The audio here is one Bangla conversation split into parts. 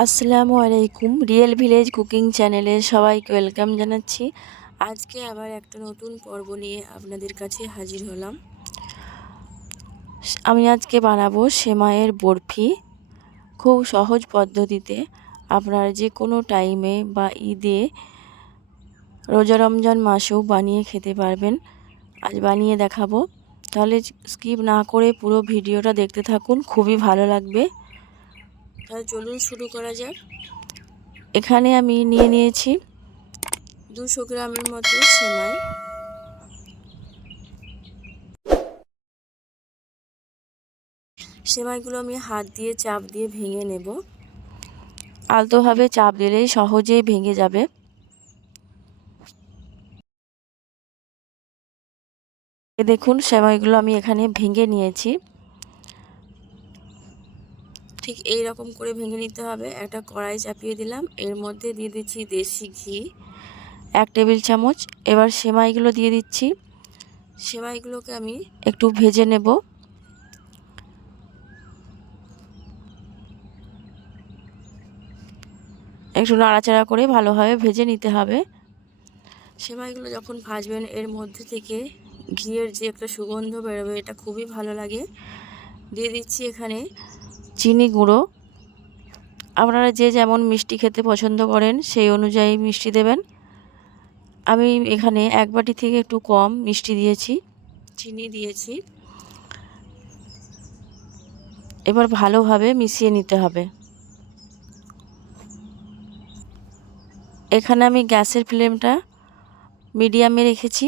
আসসালামু আলাইকুম রিয়েল ভিলেজ কুকিং চ্যানেলে সবাইকে ওয়েলকাম জানাচ্ছি। আজকে আবার একটা নতুন পর্ব নিয়ে আপনাদের কাছে হাজির হলাম। আমি আজকে বানাবো সেমাইয়ের বরফি। খুব সহজ পদ্ধতিতে আপনারা যে কোনো টাইমে বা ঈদে রোজা রমজান মাসেও বানিয়ে খেতে পারবেন। আজ বানিয়ে দেখাবো। তাহলে স্কিপ না করে পুরো ভিডিওটা দেখতে থাকুন, খুবই ভালো লাগবে। তাহলে চলুন শুরু করা যাক। এখানে আমি নিয়ে নিয়েছি দুশো গ্রামের মতো সেমাই। সেমাইগুলো আমি হাত দিয়ে চাপ দিয়ে ভেঙে নেব। আলতোভাবে চাপ দিলেই সহজেই ভেঙে যাবে। দেখুন সেমাইগুলো আমি এখানে ভেঙে নিয়েছি। ঠিক এই রকম করে ভেঙে নিতে হবে। একটা কড়াই চাপিয়ে দিলাম। এর মধ্যে দিয়ে দিচ্ছি দেশি ঘি, এক টেবিল চামচ। এবার সেমাইগুলো দিয়ে দিচ্ছি। সেমাইগুলোকে আমি একটু ভেজে নেব। একটু নাড়াচাড়া করে ভালোভাবে ভেজে নিতে হবে। সেমাইগুলো যখন ভাজবেন, এর মধ্যে থেকে ঘিয়ের যে একটা সুগন্ধ বেরোবে, এটা খুবই ভালো লাগে। দিয়ে দিচ্ছি এখানে চিনি গুঁড়ো। আপনারা যে যেমন মিষ্টি খেতে পছন্দ করেন, সেই অনুযায়ী মিষ্টি দেবেন। আমি এখানে এক বাটি থেকে একটু কম মিষ্টি দিয়েছি, চিনি দিয়েছি। এবার ভালোভাবে মিশিয়ে নিতে হবে। এখানে আমি গ্যাসের ফ্লেমটা মিডিয়ামে রেখেছি।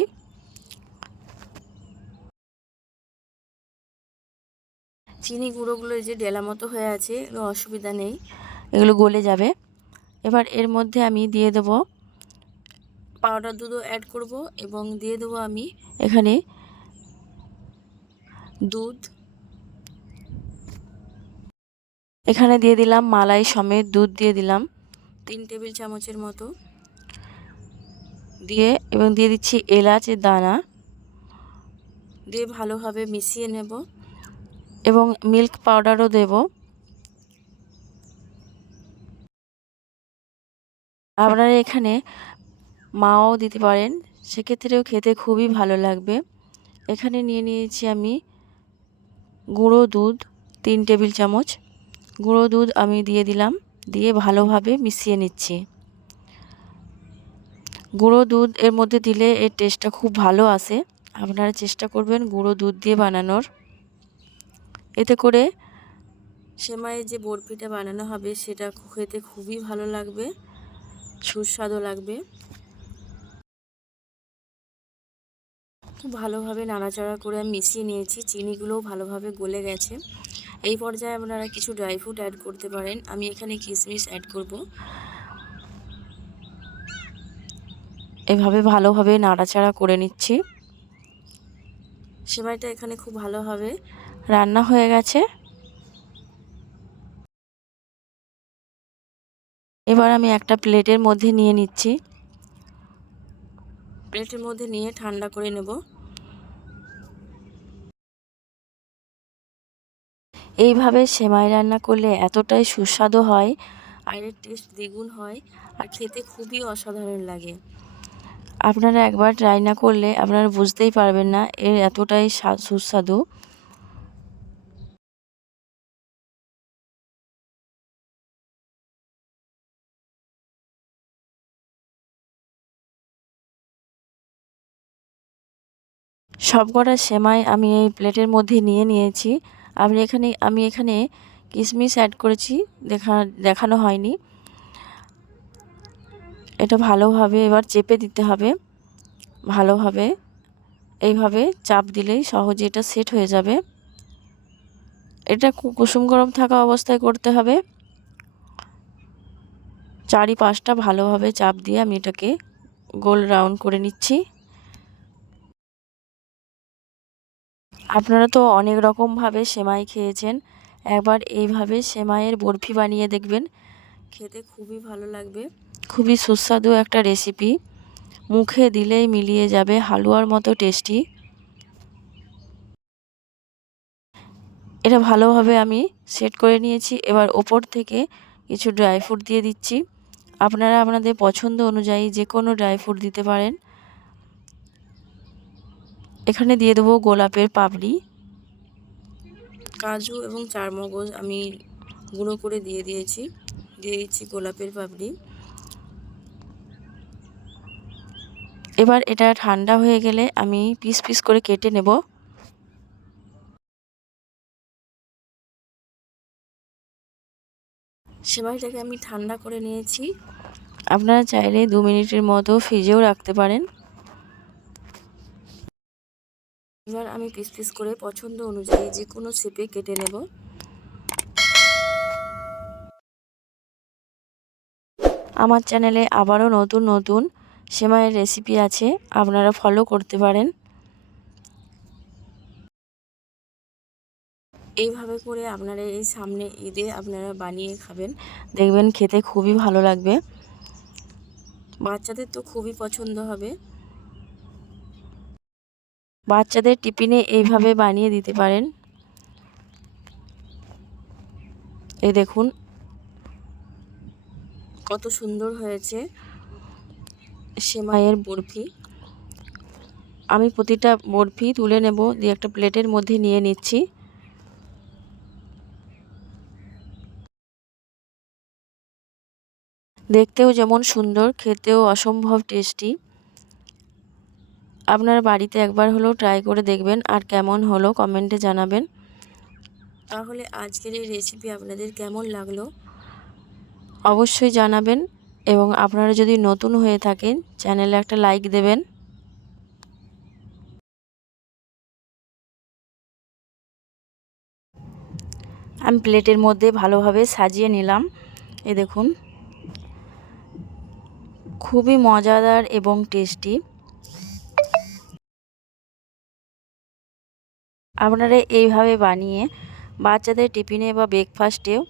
চিনি গুঁড়োগুলো যে ডেলা মতো হয়ে আছে অসুবিধা নেই। এগুলো গলে যাবে। এবার এর মধ্যে আমি দিয়ে দেব পাউডার দুধও অ্যাড করব এবং দিয়ে দেবো আমি এখানে দুধ। এখানে দিয়ে দিলাম মালাই সমেত দুধ দিয়ে দিলাম তিন টেবিল চামচের মতো। দিয়ে এবং দিয়ে দিচ্ছি এলাচের দানা। দিয়ে ভালোভাবে মিশিয়ে নেব। এবং মিল্ক পাউডারও দেব। আপনারা এখানে মাও দিতে পারেন, সেক্ষেত্রেও খেতে খুবই ভালো লাগবে। এখানে নিয়ে নিয়েছি আমি গুঁড়ো দুধ, তিন টেবিল চামচ। গুঁড়ো দুধ আমি দিয়ে দিলাম, দিয়ে ভালোভাবে মিশিয়ে নিচ্ছি। গুঁড়ো দুধ এর মধ্যে দিলে এর টেস্টটা খুব ভালো আসে। আপনারা চেষ্টা করবেন গুঁড়ো দুধ দিয়ে বানানোর। এতে করে সেমাইয়ের যে বরফিটা বানানো হবে সেটা খেতে খুবই ভালো লাগবে সুস্বাদু লাগবে। খুব ভালোভাবে নাড়াচাড়া করে আমি মিশিয়ে নিয়েছি চিনিগুলোও ভালোভাবে গলে গেছে। এই পর্যায়ে আপনারা কিছু ড্রাই ফ্রুট অ্যাড করতে পারেন। আমি এখানে কিশমিশ অ্যাড করব। এভাবে ভালোভাবে নাড়াচাড়া করে নিচ্ছি। সেমাইটা এখানে খুব ভালোভাবে রান্না হয়ে গেছে। এবার আমি একটা প্লেটের মধ্যে নিয়ে নিচ্ছি। প্লেটের মধ্যে নিয়ে ঠান্ডা করে নেব। এইভাবে সেমাই রান্না করলে এতটাই সুস্বাদু হয় আর এর টেস্ট দ্বিগুণ হয় আর খেতে খুবই অসাধারণ লাগে। আপনারা একবার ট্রাই না করলে আপনারা বুঝতেই পারবেন না এর এতটাই সুস্বাদু। সব কটা সেমাই আমি এই প্লেটের মধ্যে নিয়ে নিয়েছি। আমি এখানে আমি এখানে কিশমিশ অ্যাড করেছি, দেখা, দেখানো হয়নি। এটা ভালোভাবে এবার চেপে দিতে হবে। ভালোভাবে এইভাবে চাপ দিলেই সহজে এটা সেট হয়ে যাবে। এটা কুসুম গরম থাকা অবস্থায় করতে হবে। চারি পাঁচটা ভালোভাবে চাপ দিয়ে আমি এটাকে গোল রাউন্ড করে নিচ্ছি। আপনারা তো অনেক রকমভাবে সেমাই খেয়েছেন। একবার এইভাবে সেমাইয়ের বরফি বানিয়ে দেখবেন। খেতে খুবই ভালো লাগবে। খুবই সুস্বাদু একটা রেসিপি। মুখে দিলেই মিলিয়ে যাবে হালুয়ার মতো টেস্টি। এটা ভালোভাবে আমি সেট করে নিয়েছি। এবার ওপর থেকে কিছু ড্রাই ফ্রুট দিয়ে দিচ্ছি। আপনারা আপনাদের পছন্দ অনুযায়ী যে কোনো ড্রাই ফ্রুট দিতে পারেন। এখানে দিয়ে দেবো গোলাপের পাপড়ি। কাজু এবং চারমগজ আমি গুঁড়ো করে দিয়ে দিয়েছি। দিয়ে দিচ্ছি গোলাপের পাপড়ি। এবার এটা ঠান্ডা হয়ে গেলে আমি পিস পিস করে কেটে নেব। সেবাইটাকে আমি ঠান্ডা করে নিয়েছি। আপনারা চাইলে দু মিনিটের মতো ফ্রিজেও রাখতে পারেন। এবার আমি পিস পিস করে পছন্দ অনুযায়ী যে কোনো শেপে কেটে নেব। আমার চ্যানেলে আবারও নতুন নতুন সেমাইয়ের রেসিপি আছে, আপনারা ফলো করতে পারেন। এইভাবে করে আপনারা এই সামনে ঈদে আপনারা বানিয়ে খাবেন। দেখবেন খেতে খুবই ভালো লাগবে। বাচ্চাদের তো খুবই পছন্দ হবে। বাচ্চাদের টিফিনে এইভাবে বানিয়ে দিতে পারেন। এই দেখুন। কত সুন্দর হয়েছে সেমাইয়ের বরফি। আমি প্রতিটা বরফি তুলে নেব, দিয়ে একটা প্লেটের মধ্যে নিয়ে নিচ্ছি। দেখতেও যেমন সুন্দর, খেতেও অসম্ভব টেস্টি। আপনার বাড়িতে একবার হলেও ট্রাই করে দেখবেন আর কেমন হলো কমেন্টে জানাবেন। তাহলে আজকের এই রেসিপি আপনাদের কেমন লাগল? অবশ্যই জানাবেন এবং আপনারা যদি নতুন হয়ে থাকেন চ্যানেলে একটা লাইক দেবেন। আমি প্লেটের মধ্যে ভালোভাবে সাজিয়ে নিলাম। এ দেখুন। খুবই মজাদার এবং টেস্টি আপনারা এইভাবে বানিয়ে বাচ্চাদের টিফিনে বা ব্রেকফাস্টেও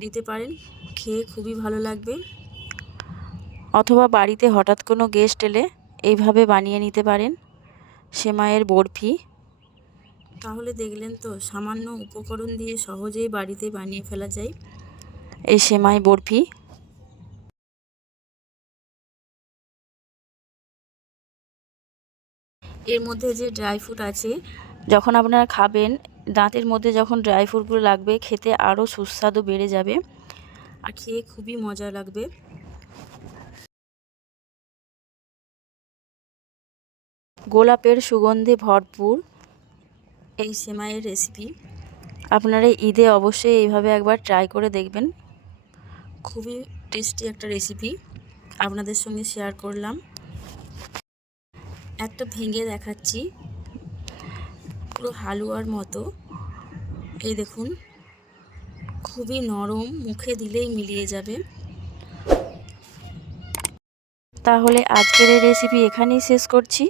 দিতে পারেন। খেয়ে খুবই ভালো লাগবে। অথবা বাড়িতে হঠাৎ কোনো গেস্ট এলে এইভাবে বানিয়ে নিতে পারেন। সেমাইয়ের বরফি। তাহলে দেখলেন তো, সামান্য উপকরণ দিয়ে সহজেই বাড়িতে বানিয়ে ফেলা যায় এই সেমাই বরফি। এর মধ্যে যে ড্রাই ফ্রুট আছে যখন আপনারা খাবেন, দাঁতের মধ্যে যখন ড্রাই ফ্রুটগুলো লাগবে, খেতে আরও সুস্বাদু বেড়ে যাবে আর খেয়ে খুবই মজা লাগবে। গোলাপের সুগন্ধে ভরপুর এই সেমাইয়ের রেসিপি আপনারা ঈদে অবশ্যই এইভাবে একবার ট্রাই করে দেখবেন। খুবই টেস্টি একটা রেসিপি আপনাদের সঙ্গে শেয়ার করলাম। একটা ভেঙে দেখাচ্ছি। পুরো হালুয়ার মতো। এই দেখুন, খুবই নরম, মুখে দিলেই মিলিয়ে যাবে। তাহলে আজকের এই রেসিপি এখানেই শেষ করছি।